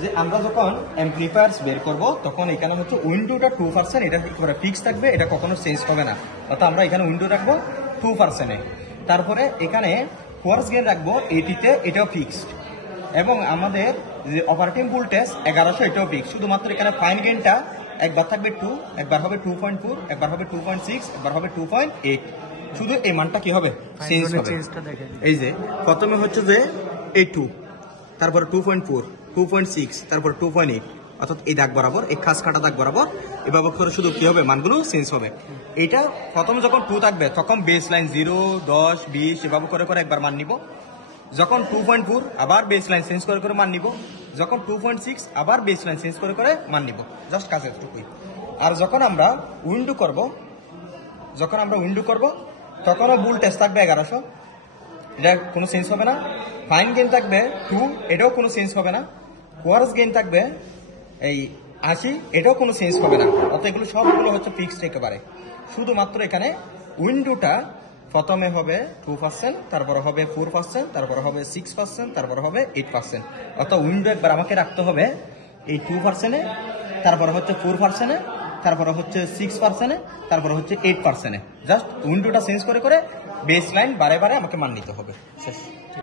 যে আমরা যখন অ্যাম্প্লিফায়ার্স বের করব তখন এখানে হচ্ছে উইন্ডোটা 2%, এটা একেবারে ফিক্স থাকবে, এটা কখনো চেঞ্জ হবে না। অর্থাৎ আমরা এখানে উইন্ডো রাখবো 2%-এ। তারপরে এখানে কোয়ার্স গেইন রাখবো 80-তে, এটাও ফিক্সড। এবং আমাদের যে অপারেটিং ভোল্টেজ 1100, এটাও ফিক্স। শুধুমাত্র এখানে ফাইন গেইনটা একবার থাকবে 2, একবার হবে 2.4, একবার হবে 2.6, একবার হবে 2.8। শুধু এই মানটা কি হবে, চেঞ্জ হবে। এই যে প্রথমে হচ্ছে যে এই 2, তারপরে 2.4, 2.6, তারপর 2.8, অর্থাৎ এই দাগ বরাবর, এই খাস কাটা দাগ বরাবর এভাবে করে শুধু কি হবে, মানগুলো চেঞ্জ হবে। এটা প্রথমে যখন 2 থাকবে তখন বেস লাইন 0, 10, 20 এভাবে করে করে একবার মান নিব। যখন 2.4 আবার বেস লাইন চেঞ্জ করে করে মান নিব। যখন 2.6 আবার বেস লাইন চেঞ্জ করে করে মান নিব। জাস্ট কাজ এতটুকুই। আর যখন আমরা উইন্ডো করব তখনও ভোল্টেজ থাকবে 1100, এটা কোনো চেঞ্জ হবে না। ফাইন গেইন থাকবে 2, এটাও কোনো চেঞ্জ হবে না। কোয়ার্স গেইন থাকবে এই 80, এটাও কোনো চেঞ্জ হবে না। অর্থাৎ এগুলো সবগুলো হচ্ছে ফিক্সড একেবারে। শুধুমাত্র এখানে উইন্ডোটা প্রথমে হবে 2%, তারপরে হবে 4%, তারপরে হবে 6%, তারপরে হবে 8%। অর্থাৎ উইন্ডো একবার আমাকে রাখতে হবে এই 2%-এ, তারপরে হচ্ছে 4%-এ, তারপরে হচ্ছে 6%-এ, তারপরে হচ্ছে 8%-এ। জাস্ট উইন্ডোটা চেঞ্জ করে করে বেস লাইন বারে বারে আমাকে মান নিতে হবে। শেষ।